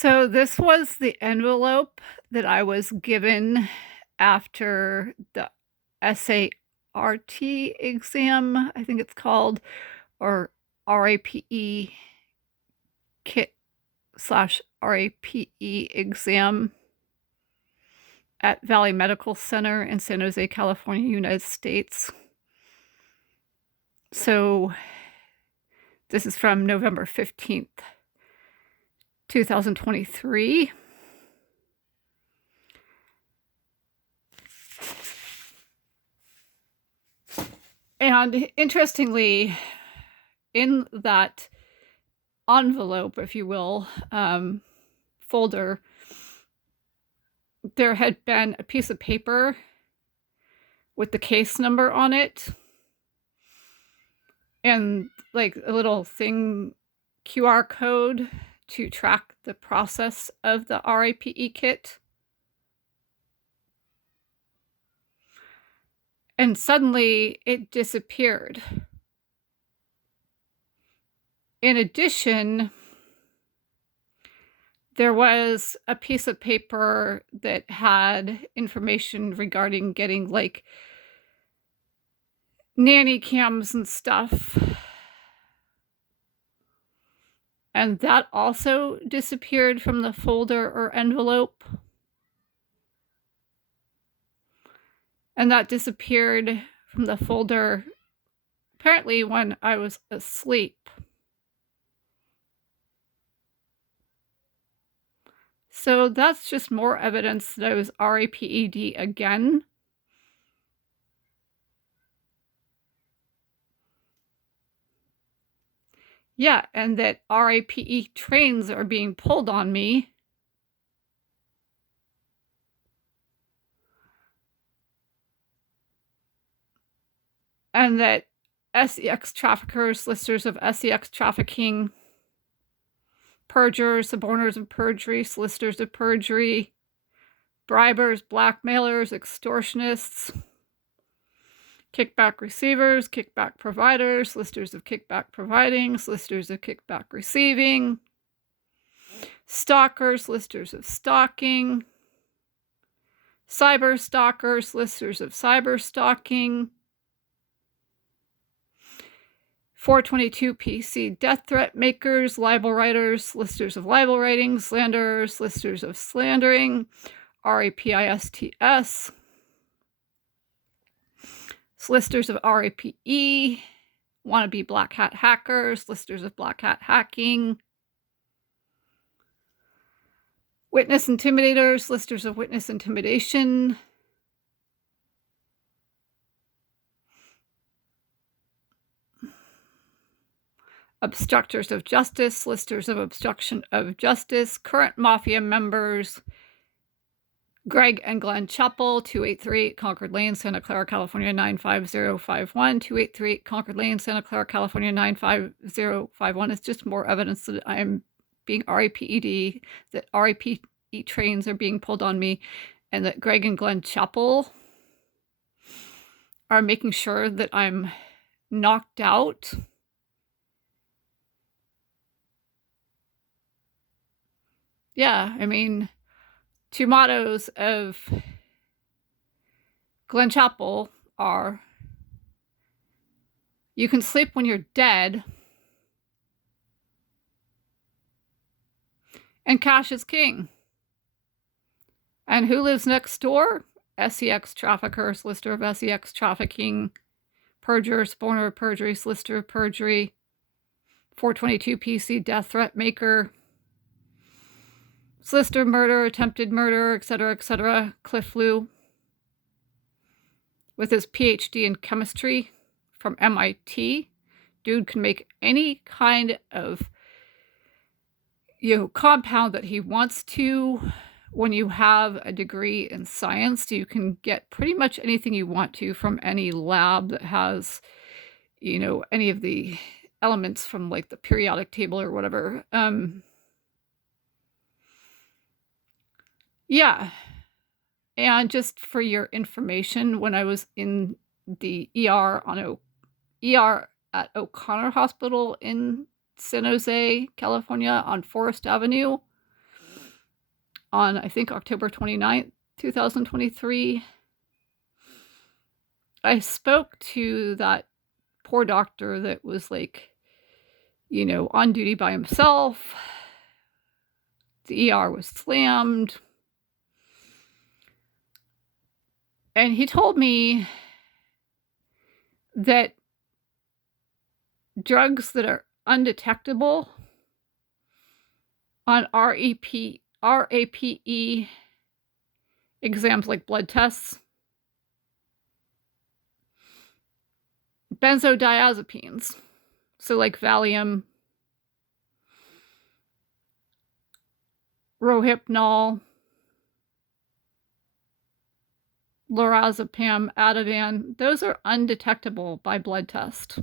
So this was the envelope that I was given after the SART exam, I think it's called, or RAPE kit slash RAPE exam at Valley Medical Center in San Jose, California, United States. So this is from November 15th, 2023. And interestingly, in that envelope, if you will, folder, there had been a piece of paper with the case number on it and like a little thing, QR code to track the process of the RAPE kit. And suddenly it disappeared. In addition, there was a piece of paper that had information regarding getting like nanny cams and stuff. And that also disappeared from the folder or envelope. And that disappeared from the folder apparently when I was asleep. So that's just more evidence that I was RAPED again. Yeah, and that RAPE trains are being pulled on me. And that SEX traffickers, listers of SEX trafficking, perjurers, suborners of perjury, solicitors of perjury, bribers, blackmailers, extortionists, kickback receivers, kickback providers, listers of kickback providing, listers of kickback receiving, stalkers, listers of stalking, cyberstalkers, listers of cyberstalking, 422 PC death threat makers, libel writers, listers of libel writing, slanderers, listers of slandering, RAPISTS, listers of RAPE, wannabe black hat hackers, listers of black hat hacking, witness intimidators, listers of witness intimidation, obstructors of justice, listers of obstruction of justice, current mafia members, Greg and Glen Chapel, 2838 Concord Lane, Santa Clara, California, 95051, 2838 Concord Lane, Santa Clara, California, 95051. It's just more evidence that I'm being RAPED, that RAPE trains are being pulled on me, and that Greg and Glen Chapel are making sure that I'm knocked out. Yeah, I mean, two mottos of Glen Chapel are, you can sleep when you're dead, and cash is king. And who lives next door? SEX traffickers, lister of SEX trafficking, perjurer, suborner of perjury, solicitor of perjury, 422 PC death threat maker, solicitor murder, attempted murder, etc., Cliff Liu, with his PhD in chemistry from MIT. Dude can make any kind of, compound that he wants to. When you have a degree in science, you can get pretty much anything you want to from any lab that has, any of the elements from like the periodic table or whatever. Yeah. And just for your information, when I was in the ER at O'Connor Hospital in San Jose, California on Forest Avenue, on, I think, October 29th, 2023. I spoke to that poor doctor that was, like, you know, on duty by himself. The ER was slammed. And he told me that drugs that are undetectable on RAPE exams like blood tests, benzodiazepines, so like Valium, Rohypnol, lorazepam, Ativan, those are undetectable by blood test.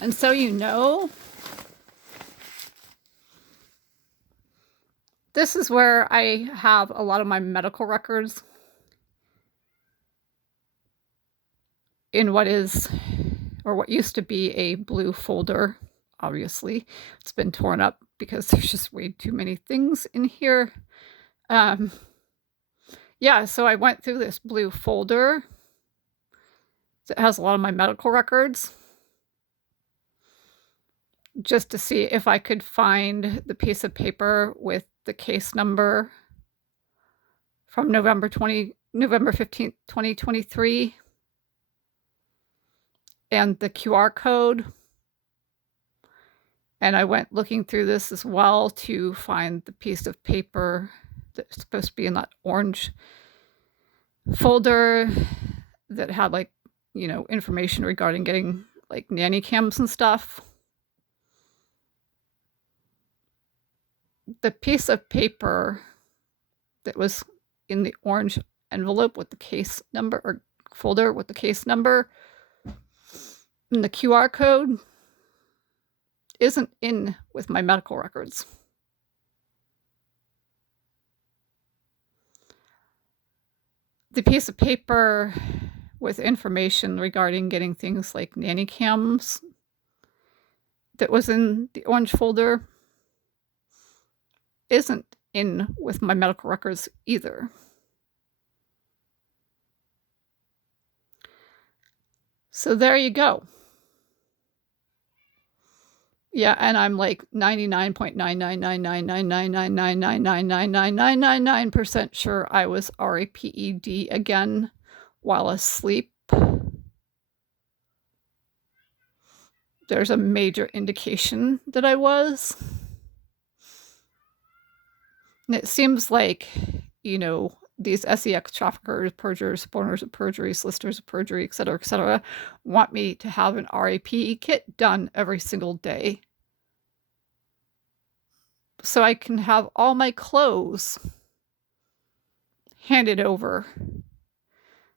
And so, you know, this is where I have a lot of my medical records in what is, or what used to be, a blue folder. Obviously, it's been torn up because there's just way too many things in here. Yeah, so I went through this blue folder that has a lot of my medical records just to see if I could find the piece of paper with the case number from November 15th, 2023, and the QR code. And I went looking through this as well to find the piece of paper that's supposed to be in that orange folder that had, like, you know, information regarding getting, like, nanny cams and stuff. The piece of paper that was in the orange envelope with the case number, or folder with the case number, and the QR code isn't in with my medical records. The piece of paper with information regarding getting things like nanny cams that was in the orange folder isn't in with my medical records either. So there you go. Yeah, and I'm like 99.9999999999999% sure I was RAPED again while asleep. There's a major indication that I was. And it seems like, you know, these sex traffickers, perjurers, suborners of perjury, solicitors of perjury, etc., want me to have an RAPE kit done every single day, so I can have all my clothes handed over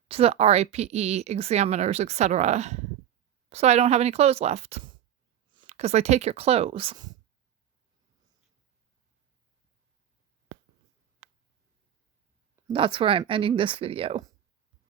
to the RAPE examiners, etc., so I don't have any clothes left, because they take your clothes. That's where I'm ending this video.